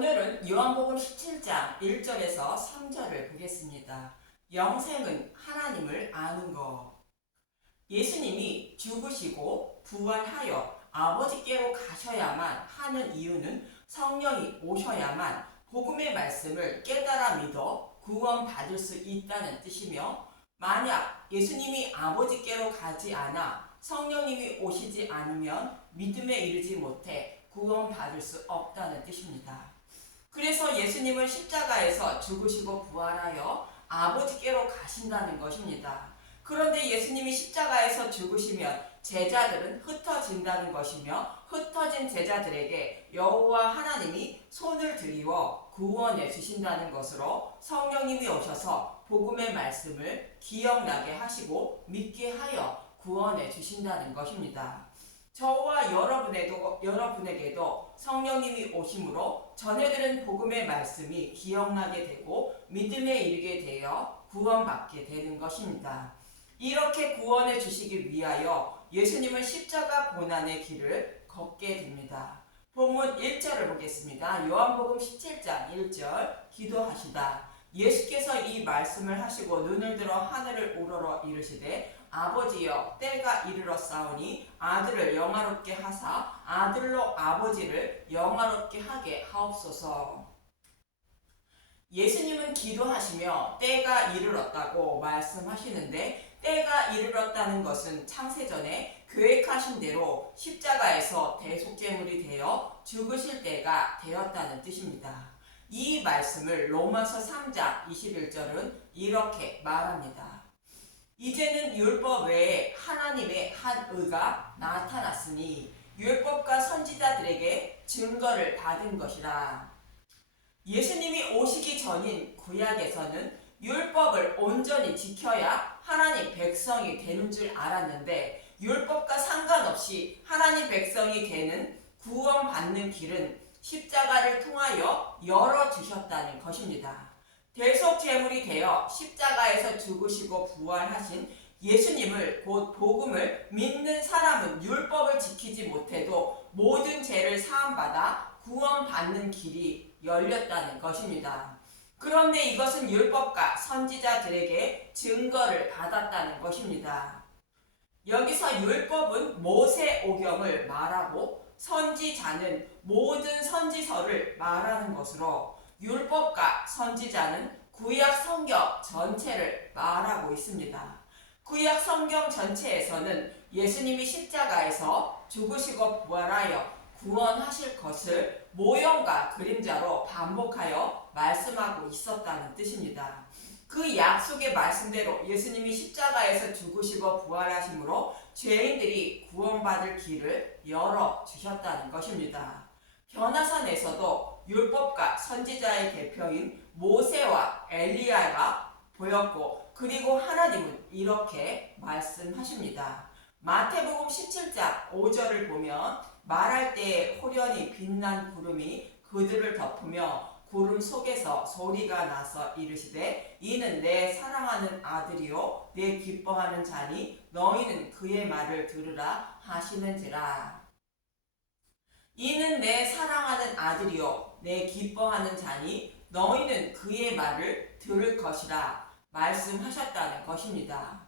오늘은 요한복음 17장 1절에서 3절을 보겠습니다. 영생은 하나님을 아는 것. 예수님이 죽으시고 부활하여 아버지께로 가셔야만 하는 이유는 성령이 오셔야만 복음의 말씀을 깨달아 믿어 구원받을 수 있다는 뜻이며, 만약 예수님이 아버지께로 가지 않아 성령님이 오시지 않으면 믿음에 이르지 못해 구원받을 수 없다는 뜻입니다. 그래서 예수님은 십자가에서 죽으시고 부활하여 아버지께로 가신다는 것입니다. 그런데 예수님이 십자가에서 죽으시면 제자들은 흩어진다는 것이며, 흩어진 제자들에게 여호와 하나님이 손을 들이워 구원해 주신다는 것으로 성령님이 오셔서 복음의 말씀을 기억나게 하시고 믿게 하여 구원해 주신다는 것입니다. 저와 여러분에게도 성령님이 오심으로 전해들은 복음의 말씀이 기억나게 되고 믿음에 이르게 되어 구원받게 되는 것입니다. 이렇게 구원해 주시기 위하여 예수님은 십자가 고난의 길을 걷게 됩니다. 본문 1절을 보겠습니다. 요한복음 17장 1절. 기도하시다. 예수께서 이 말씀을 하시고 눈을 들어 하늘을 우러러 이르시되, 아버지여, 때가 이르렀사오니 아들을 영화롭게 하사 아들로 아버지를 영화롭게 하게 하옵소서. 예수님은 기도하시며 때가 이르렀다고 말씀하시는데, 때가 이르렀다는 것은 창세전에 계획하신 대로 십자가에서 대속제물이 되어 죽으실 때가 되었다는 뜻입니다. 이 말씀을 로마서 3장 21절은 이렇게 말합니다. 이제는 율법 외에 하나님의 한 의가 나타났으니 율법과 선지자들에게 증거를 받은 것이라. 예수님이 오시기 전인 구약에서는 율법을 온전히 지켜야 하나님 백성이 되는 줄 알았는데, 율법과 상관없이 하나님 백성이 되는 구원받는 길은 십자가를 통하여 열어주셨다는 것입니다. 대속제물이 되어 십자가에서 죽으시고 부활하신 예수님을, 곧 복음을 믿는 사람은 율법을 지키지 못해도 모든 죄를 사함받아 구원받는 길이 열렸다는 것입니다. 그런데 이것은 율법과 선지자들에게 증거를 받았다는 것입니다. 여기서 율법은 모세오경을 말하고 선지자는 모든 선지서를 말하는 것으로, 율법과 선지자는 구약 성경 전체를 말하고 있습니다. 구약 성경 전체에서는 예수님이 십자가에서 죽으시고 부활하여 구원하실 것을 모형과 그림자로 반복하여 말씀하고 있었다는 뜻입니다. 그 약속의 말씀대로 예수님이 십자가에서 죽으시고 부활하심으로 죄인들이 구원받을 길을 열어주셨다는 것입니다. 변화산에서도 율법과 선지자의 대표인 모세와 엘리야가 보였고, 그리고 하나님은 이렇게 말씀하십니다. 마태복음 17장 5절을 보면, 말할 때에 호련히 빛난 구름이 그들을 덮으며 구름 속에서 소리가 나서 이르시되, 이는 내 사랑하는 아들이요 내 기뻐하는 자니 너희는 그의 말을 들으라 하시는지라. 이는 내 사랑하는 아들이요 내 기뻐하는 자니 너희는 그의 말을 들을 것이라 말씀하셨다는 것입니다.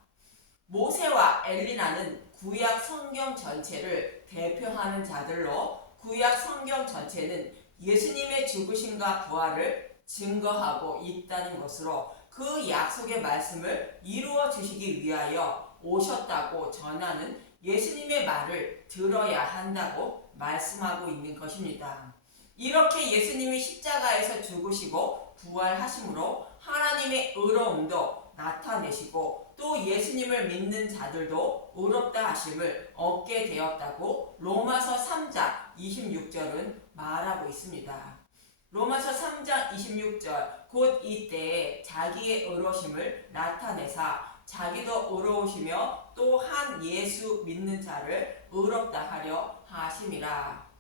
모세와 엘리야는 구약 성경 전체를 대표하는 자들로, 구약 성경 전체는 예수님의 죽으심과 부활을 증거하고 있다는 것으로 그 약속의 말씀을 이루어 주시기 위하여 오셨다고 전하는 예수님의 말을 들어야 한다고 말씀하고 있는 것입니다. 이렇게 예수님이 십자가에서 죽으시고 부활하심으로 하나님의 의로움도 나타내시고, 또 예수님을 믿는 자들도 의롭다 하심을 얻게 되었다고 로마서 3장 26절은 말하고 있습니다. 로마서 3장 26절. 곧 이때에 자기의 의로우심을 나타내사 자기도 의로우시며 또 한 예수 믿는 자를 의롭다 하려 하심이라.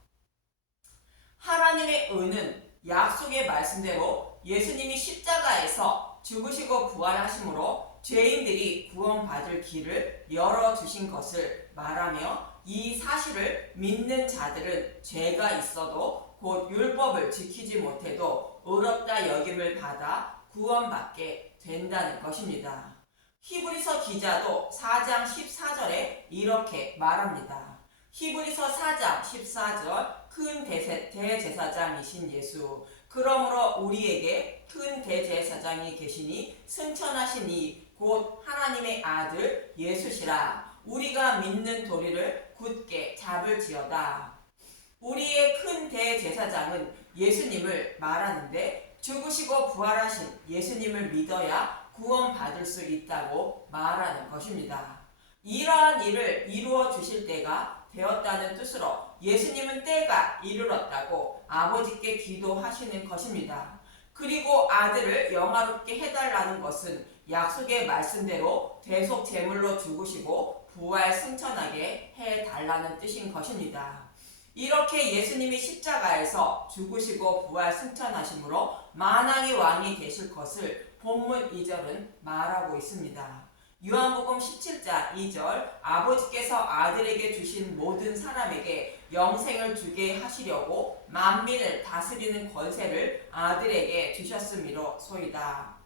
하나님의 의는 약속의 말씀대로 예수님이 십자가에서 죽으시고 부활하심으로 죄인들이 구원받을 길을 열어주신 것을 말하며, 이 사실을 믿는 자들은 죄가 있어도 곧 율법을 지키지 못해도 의롭다 여김을 받아 구원받게 된다는 것입니다. 히브리서 기자도 4장 14절에 이렇게 말합니다. 히브리서 4장 14절 큰 대제사장이신 예수 그러므로 우리에게 큰 대제사장이 계시니 승천하신 이 곧 하나님의 아들 예수시라. 우리가 믿는 도리를 굳게 잡을지어다. 우리의 큰 대제사장은 예수님을 말하는데 죽으시고 부활하신 예수님을 믿어야 구원받을 수 있다고 말하는 것입니다. 이러한 일을 이루어 주실 때가 되었다는 뜻으로 예수님은 때가 이르렀다고 아버지께 기도하시는 것입니다. 그리고 아들을 영화롭게 해달라는 것은 약속의 말씀대로 대속 제물로 죽으시고 부활 승천하게 해달라는 뜻인 것입니다. 이렇게 예수님이 십자가에서 죽으시고 부활 승천하심으로 만왕의 왕이 되실 것을 본문 2절은 말하고 있습니다. 요한복음 17장 2절 아버지께서 아들에게 주신 모든 사람에게 영생을 주게 하시려고 만민을 다스리는 권세를 아들에게 주셨음이로소이다.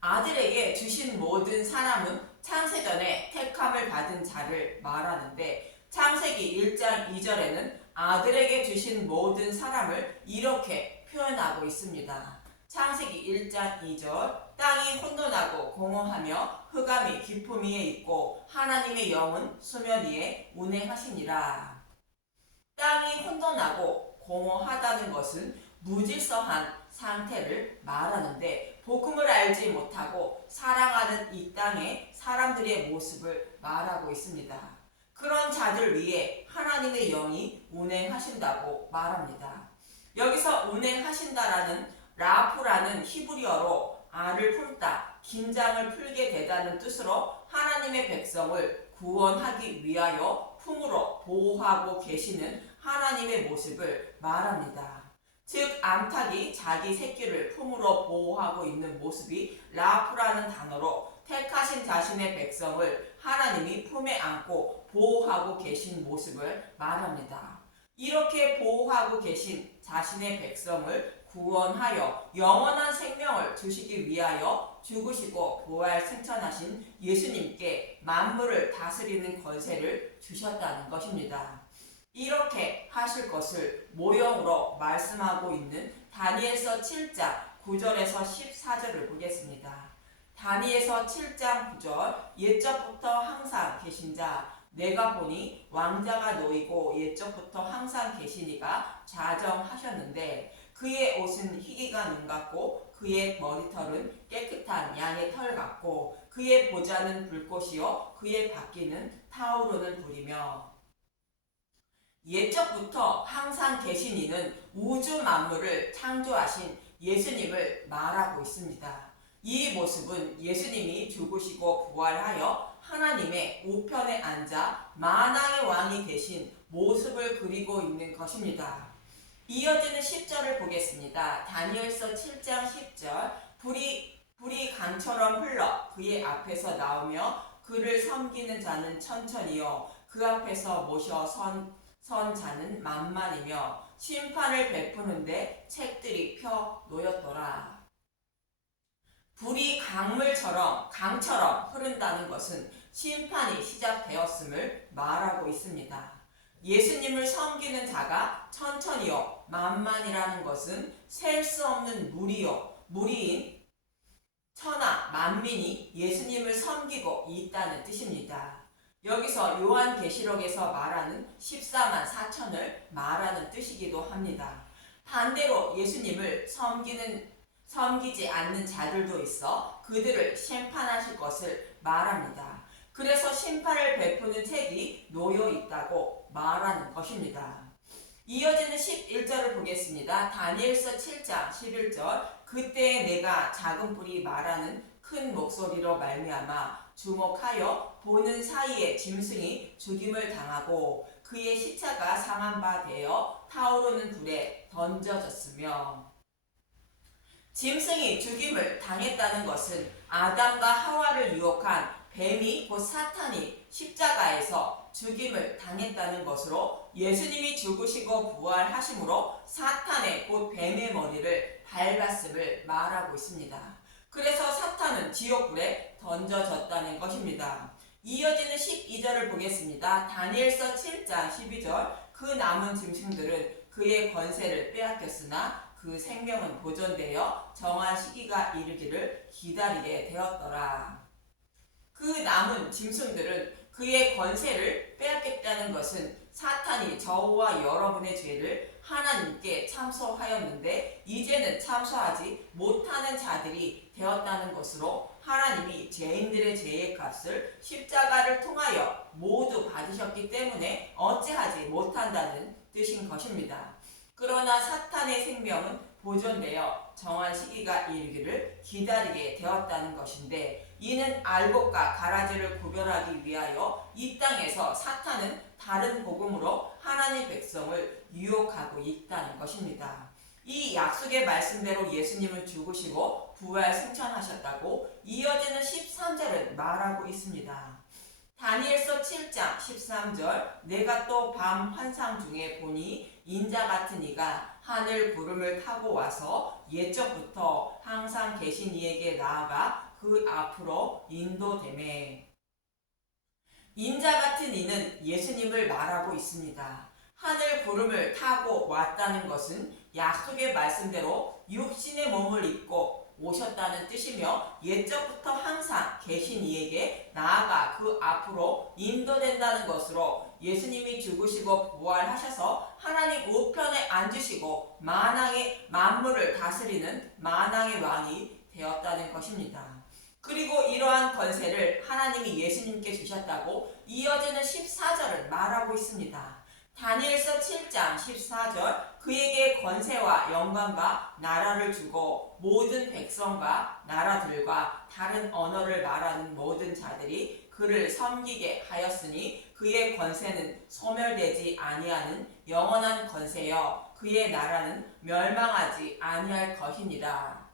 아들에게 주신 모든 사람은 창세전에 택함을 받은 자를 말하는데 창세기 1장 2절에는 아들에게 주신 모든 사람을 이렇게 표현하고 있습니다. 창세기 1장 2절 땅이 혼돈하고 공허하며 흑암이 깊음 위에 있고 하나님의 영은 수면 위에 운행하시니라. 땅이 혼돈하고 공허하다는 것은 무질서한 상태를 말하는데 복음을 알지 못하고 사랑하는 이 땅의 사람들의 모습을 말하고 있습니다. 그런 자들 위에 하나님의 영이 운행하신다고 말합니다. 여기서 운행하신다라는 라프라는 히브리어로 알을 풀다, 긴장을 풀게 되다는 뜻으로 하나님의 백성을 구원하기 위하여 품으로 보호하고 계시는 하나님의 모습을 말합니다. 즉 암탉이 자기 새끼를 품으로 보호하고 있는 모습이 라프라는 단어로 택하신 자신의 백성을 하나님이 품에 안고 보호하고 계신 모습을 말합니다. 이렇게 보호하고 계신 자신의 백성을 구원하여 영원한 생명을 주시기 위하여 죽으시고 부활 승천하신 예수님께 만물을 다스리는 권세를 주셨다는 것입니다. 이렇게 하실 것을 모형으로 말씀하고 있는 다니엘서 7장 9절에서 14절을 보겠습니다. 다니엘서 7장 9절 옛적부터 항상 계신 자 내가 보니 왕자가 놓이고 옛적부터 항상 계시니가 좌정하셨는데 그의 옷은 희기가 눈 같고 그의 머리털은 깨끗한 양의 털 같고 그의 보좌는 불꽃이요 그의 바퀴는 타오르는 불이며 옛적부터 항상 계신 이는 우주 만물을 창조하신 예수님을 말하고 있습니다. 이 모습은 예수님이 죽으시고 부활하여 하나님의 우편에 앉아 만왕의 왕이 되신 모습을 그리고 있는 것입니다. 이어지는 10절을 보겠습니다. 다니엘서 7장 10절 불이 강처럼 흘러 그의 앞에서 나오며 그를 섬기는 자는 천천히요 그 앞에서 모셔 선 자는 만만이며 심판을 베푸는데 책들이 펴 놓였더라. 불이 강처럼 흐른다는 것은 심판이 시작되었음을 말하고 있습니다. 예수님을 섬기는 자가 천천히요 만만이라는 것은 셀 수 없는 무리인 천하 만민이 예수님을 섬기고 있다는 뜻입니다. 여기서 요한계시록에서 말하는 14만 4천을 말하는 뜻이기도 합니다. 반대로 예수님을 섬기지 않는 자들도 있어 그들을 심판하실 것을 말합니다. 그래서 심판을 베푸는 책이 놓여 있다고 말하는 것입니다. 이어지는 11절을 보겠습니다. 다니엘서 7장 11절 그때 내가 작은 뿔이 말하는 큰 목소리로 말미암아 주목하여 보는 사이에 짐승이 죽임을 당하고 그의 시체가 상한 바 되어 타오르는 불에 던져졌으며 짐승이 죽임을 당했다는 것은 아담과 하와를 유혹한 뱀이 곧 사탄이 십자가에서 죽임을 당했다는 것으로 예수님이 죽으시고 부활하심으로 사탄의 곧 뱀의 머리를 밟았음을 말하고 있습니다. 그래서 사탄은 지옥불에 던져졌다는 것입니다. 이어지는 12절을 보겠습니다. 다니엘서 7장 12절. 그 남은 짐승들은 그의 권세를 빼앗겼으나 그 생명은 보존되어 정한 시기가 이르기를 기다리게 되었더라. 그 남은 짐승들은 그의 권세를 빼앗겼다는 것은 사탄이 저와 여러분의 죄를 하나님께 참소하였는데 이제는 참소하지 못하는 자들이 되었다는 것으로 하나님이 죄인들의 죄의 값을 십자가를 통하여 모두 받으셨기 때문에 어찌하지 못한다는 뜻인 것입니다. 그러나 사탄의 생명은 보존되어 정한 시기가 이르기를 기다리게 되었다는 것인데 이는 알곡과 가라지를 구별하기 위하여 이 땅에서 사탄은 다른 복음으로 하나님의 백성을 유혹하고 있다는 것입니다. 이 약속의 말씀대로 예수님은 죽으시고 부활 승천하셨다고 이어지는 13절은 말하고 있습니다. 다니엘서 7장 13절. 내가 또 밤 환상 중에 보니 인자 같은 이가 하늘 구름을 타고 와서 옛적부터 항상 계신 이에게 나아가 그 앞으로 인도되매. 인자 같은 이는 예수님을 말하고 있습니다. 하늘 구름을 타고 왔다는 것은 약속의 말씀대로 육신의 몸을 입고 오셨다는 뜻이며 옛적부터 항상 계신 이에게 나아가 그 앞으로 인도된다는 것으로 예수님이 죽으시고 부활하셔서 하나님 우편에 앉으시고 만왕의 만물을 다스리는 만왕의 왕이 되었다는 것입니다. 그리고 이러한 권세를 하나님이 예수님께 주셨다고 이어지는 14절을 말하고 있습니다. 다니엘서 7장 14절. 그에게 권세와 영광과 나라를 주고 모든 백성과 나라들과 다른 언어를 말하는 모든 자들이 그를 섬기게 하였으니 그의 권세는 소멸되지 아니하는 영원한 권세여 그의 나라는 멸망하지 아니할 것이니라.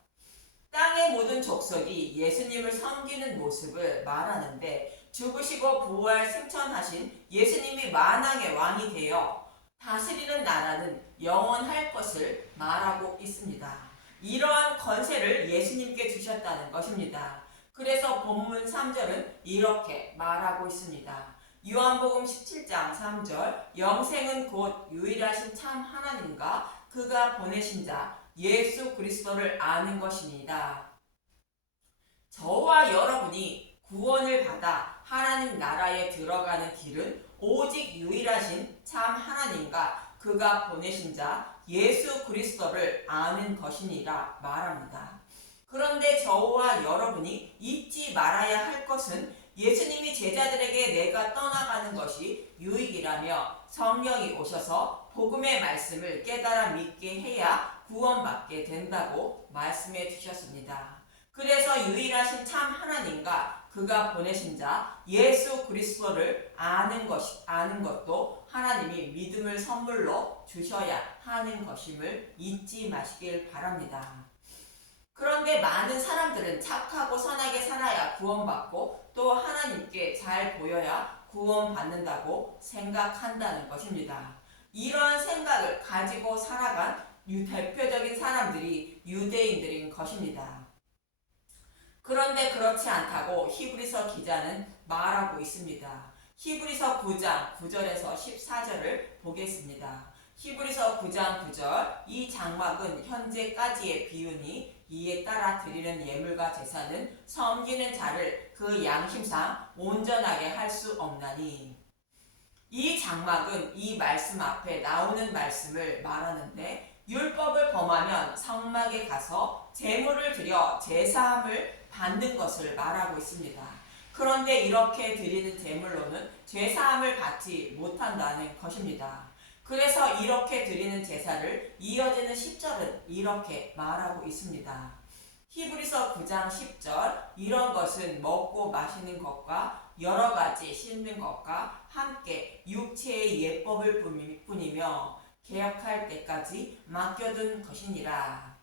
땅의 모든 족속이 예수님을 섬기는 모습을 말하는데 죽으시고 부활 승천하신 예수님이 만왕의 왕이 되어 다스리는 나라는 영원할 것을 말하고 있습니다. 이러한 권세를 예수님께 주셨다는 것입니다. 그래서 본문 3절은 이렇게 말하고 있습니다. 요한복음 17장 3절. 영생은 곧 유일하신 참 하나님과 그가 보내신 자 예수 그리스도를 아는 것입니다. 저와 여러분이 구원을 받아 하나님 나라에 들어가는 길은 오직 유일하신 참 하나님과 그가 보내신 자 예수 그리스도를 아는 것이니라 말합니다. 그런데 저와 여러분이 잊지 말아야 할 것은 예수님이 제자들에게 내가 떠나가는 것이 유익이라며 성령이 오셔서 복음의 말씀을 깨달아 믿게 해야 구원받게 된다고 말씀해 주셨습니다. 그래서 유일하신 참 하나님과 그가 보내신 자 예수 그리스도를 아는 것도 하나님이 믿음을 선물로 주셔야 하는 것임을 잊지 마시길 바랍니다. 그런데 많은 사람들은 착하고 선하게 살아야 구원받고 또 하나님께 잘 보여야 구원받는다고 생각한다는 것입니다. 이러한 생각을 가지고 살아간 대표적인 사람들이 유대인들인 것입니다. 그런데 그렇지 않다고 히브리서 기자는 말하고 있습니다. 히브리서 9장 9절에서 14절을 보겠습니다. 히브리서 9장 9절. 이 장막은 현재까지의 비유니 이에 따라 드리는 예물과 제사는 섬기는 자를 그 양심상 온전하게 할 수 없나니. 이 장막은 이 말씀 앞에 나오는 말씀을 말하는데 율법을 범하면 성막에 가서 제물을 드려 제사함을 받는 것을 말하고 있습니다. 그런데 이렇게 드리는 제물로는 제사함을 받지 못한다는 것입니다. 그래서 이렇게 드리는 제사를 이어지는 10절은 이렇게 말하고 있습니다. 히브리서 9장 10절. 이런 것은 먹고 마시는 것과 여러 가지 씻는 것과 함께 육체의 예법을 뿐이며 개혁할 때까지 맡겨둔 것이니라.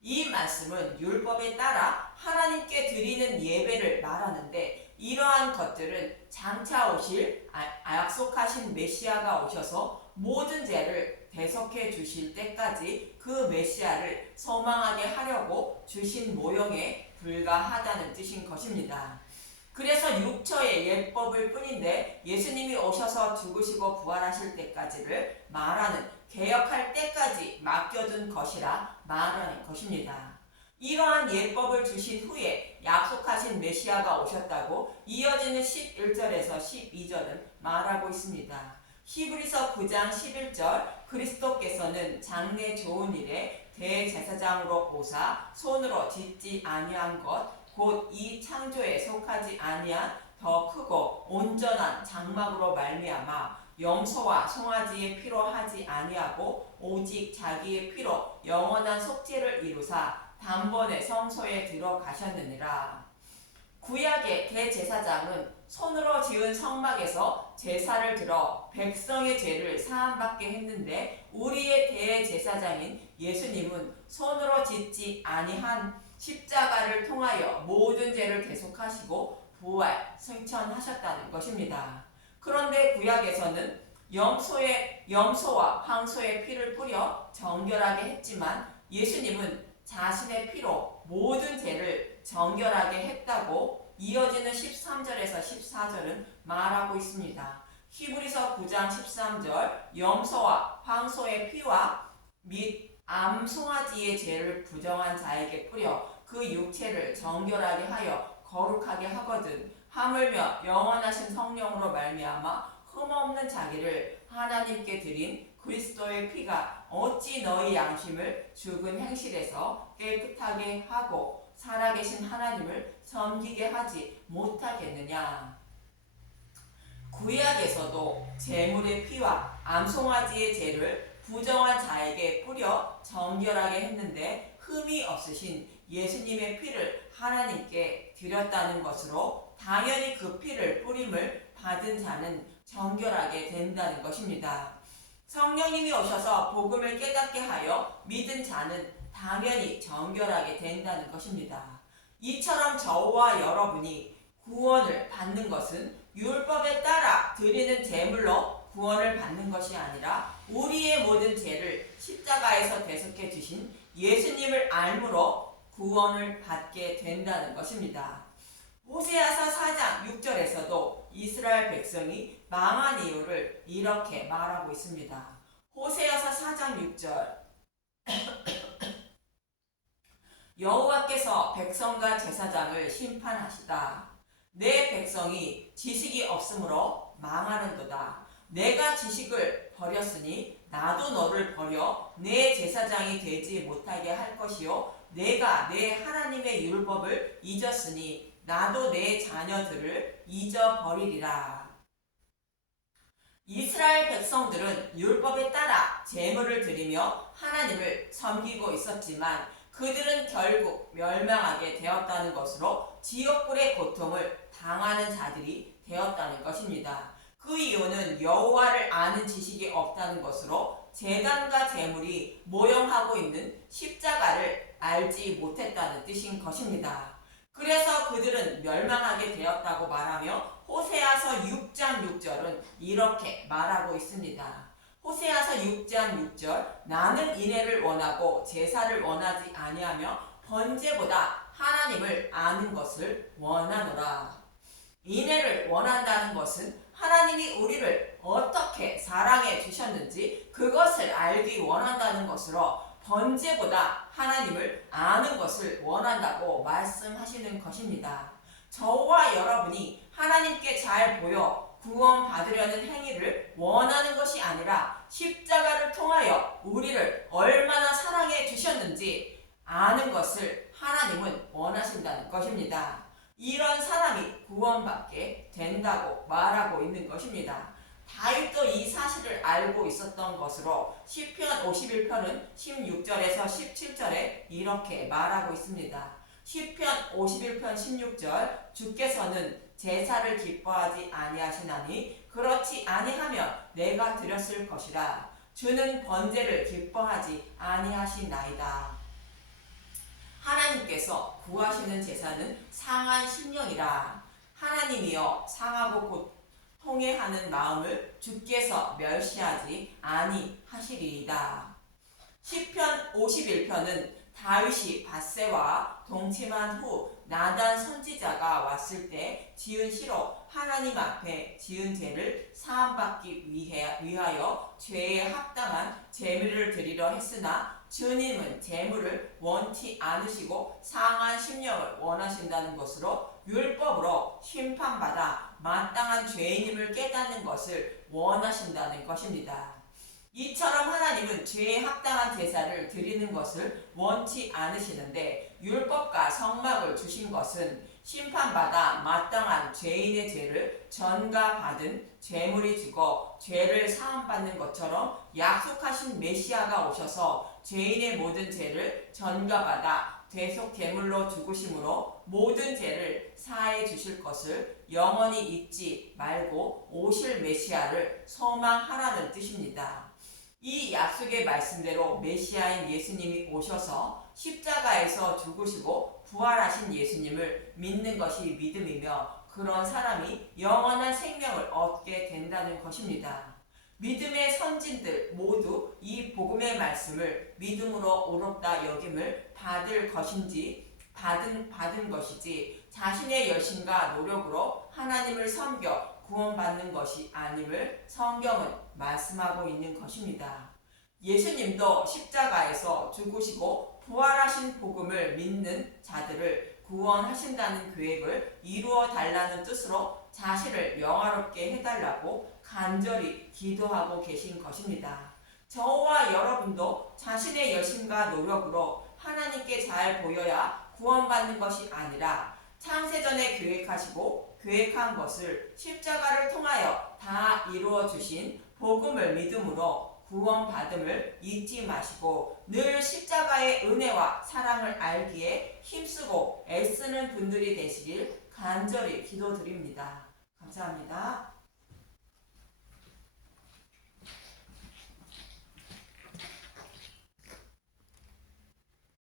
이 말씀은 율법에 따라 하나님께 드리는 예배를 말하는데 이러한 것들은 장차 오실 약속하신 메시아가 오셔서 모든 죄를 대속해 주실 때까지 그 메시아를 소망하게 하려고 주신 모형에 불과하다는 뜻인 것입니다. 그래서 육처의 예법일 뿐인데 예수님이 오셔서 죽으시고 부활하실 때까지를 말하는 개혁할 때까지 맡겨둔 것이라 말하는 것입니다. 이러한 예법을 주신 후에 약속하신 메시아가 오셨다고 이어지는 11절에서 12절은 말하고 있습니다. 히브리서 9장 11절 그리스도께서는 장래 좋은 일에 대제사장으로 오사 손으로 짓지 아니한 것 곧 이 창조에 속하지 아니한 더 크고 온전한 장막으로 말미암아 염소와 송아지의 피로 하지 아니하고 오직 자기의 피로 영원한 속죄를 이루사 단번에 성소에 들어가셨느니라. 구약의 대제사장은 손으로 지은 성막에서 제사를 드려 백성의 죄를 사함받게 했는데 우리의 대제사장인 예수님은 손으로 짓지 아니한 십자가를 통하여 모든 죄를 대속하시고 부활, 승천하셨다는 것입니다. 그런데 구약에서는 염소와 황소의 피를 뿌려 정결하게 했지만 예수님은 자신의 피로 모든 죄를 정결하게 했다고 이어지는 13절에서 14절은 말하고 있습니다. 히브리서 9장 13절 염소와 황소의 피와 및 암송아지의 죄를 부정한 자에게 뿌려 그 육체를 정결하게 하여 거룩하게 하거든 하물며 영원하신 성령으로 말미암아 흠없는 자기를 하나님께 드린 그리스도의 피가 어찌 너희 양심을 죽은 행실에서 깨끗하게 하고 살아계신 하나님을 섬기게 하지 못하겠느냐. 구약에서도 제물의 피와 암송아지의 죄를 부정한 자에게 뿌려 정결하게 했는데 흠이 없으신 예수님의 피를 하나님께 드렸다는 것으로 당연히 그 피를 뿌림을 받은 자는 정결하게 된다는 것입니다. 성령님이 오셔서 복음을 깨닫게 하여 믿은 자는 당연히 정결하게 된다는 것입니다. 이처럼 저와 여러분이 구원을 받는 것은 율법에 따라 드리는 제물로 구원을 받는 것이 아니라 우리의 모든 죄를 십자가에서 대속해 주신 예수님을 알므로 구원을 받게 된다는 것입니다. 호세아서 4장 6절에서도 이스라엘 백성이 망한 이유를 이렇게 말하고 있습니다. 호세아서 4장 6절 여호와께서 백성과 제사장을 심판하시다. 내 백성이 지식이 없으므로 망하는도다. 내가 지식을 버렸으니 나도 너를 버려 내 제사장이 되지 못하게 할 것이요 내가 내 하나님의 율법을 잊었으니 나도 내 자녀들을 잊어버리리라. 이스라엘 백성들은 율법에 따라 제물을 드리며 하나님을 섬기고 있었지만 그들은 결국 멸망하게 되었다는 것으로 지옥불의 고통을 당하는 자들이 되었다는 것입니다. 그 이유는 여호와를 아는 지식이 없다는 것으로 제단과 제물이 모형하고 있는 십자가를 알지 못했다는 뜻인 것입니다. 그래서 그들은 멸망하게 되었다고 말하며 호세아서 6장 6절은 이렇게 말하고 있습니다. 호세아서 6장 6절 나는 인애를 원하고 제사를 원하지 아니하며 번제보다 하나님을 아는 것을 원하노라. 인애를 원한다는 것은 하나님이 우리를 어떻게 사랑해 주셨는지 그것을 알기 원한다는 것으로 번제보다 하나님을 아는 것을 원한다고 말씀하시는 것입니다. 저와 여러분이 하나님께 잘 보여 구원받으려는 행위를 원하는 것이 아니라 십자가를 통하여 우리를 얼마나 사랑해 주셨는지 아는 것을 하나님은 원하신다는 것입니다. 이런 사람이 구원받게 된다고 말하고 있는 것입니다. 다윗도 이 사실을 알고 있었던 것으로 시편 51편은 16절에서 17절에 이렇게 말하고 있습니다. 시편 51편 16절 주께서는 제사를 기뻐하지 아니하시나니 그렇지 아니하면 내가 드렸을 것이라. 주는 번제를 기뻐하지 아니하시나이다. 하나님께서 구하시는 제사는 상한 심령이라. 하나님이여 상하고 통회하는 마음을 주께서 멸시하지 아니하시리이다. 시편 51편은 다윗이 밧세와 동침한 후 나단 선지자가 왔을 때 지은 시로 하나님 앞에 지은 죄를 사함받기 위하여 죄에 합당한 제물을 드리려 했으나 주님은 제물을 원치 않으시고 상한 심령을 원하신다는 것으로 율법으로 심판받아 마땅한 죄인임을 깨닫는 것을 원하신다는 것입니다. 이처럼 하나님은 죄에 합당한 제사를 드리는 것을 원치 않으시는데 율법과 성막을 주신 것은 심판받아 마땅한 죄인의 죄를 전가받은 제물이 죽어 죄를 사함받는 것처럼 약속하신 메시아가 오셔서 죄인의 모든 죄를 전가받아 대속 제물로 죽으심으로 모든 죄를 사해 주실 것을 영원히 잊지 말고 오실 메시아를 소망하라는 뜻입니다. 이 약속의 말씀대로 메시아인 예수님이 오셔서 십자가에서 죽으시고 부활하신 예수님을 믿는 것이 믿음이며 그런 사람이 영원한 생명을 얻게 된다는 것입니다. 믿음의 선진들 모두 이 복음의 말씀을 믿음으로 옳았다 여김을 받을 것인지 받은 것이지 자신의 열심과 노력으로 하나님을 섬겨 구원받는 것이 아님을 성경은 말씀하고 있는 것입니다. 예수님도 십자가에서 죽으시고 부활하신 복음을 믿는 자들을 구원하신다는 계획을 이루어 달라는 뜻으로 자신을 영화롭게 해달라고 간절히 기도하고 계신 것입니다. 저와 여러분도 자신의 열심과 노력으로 하나님께 잘 보여야 구원받는 것이 아니라 창세전에 계획한 것을 십자가를 통하여 다 이루어 주신 복음을 믿음으로 구원받음을 잊지 마시고 늘 십자가의 은혜와 사랑을 알기에 힘쓰고 애쓰는 분들이 되시길 간절히 기도드립니다. 감사합니다.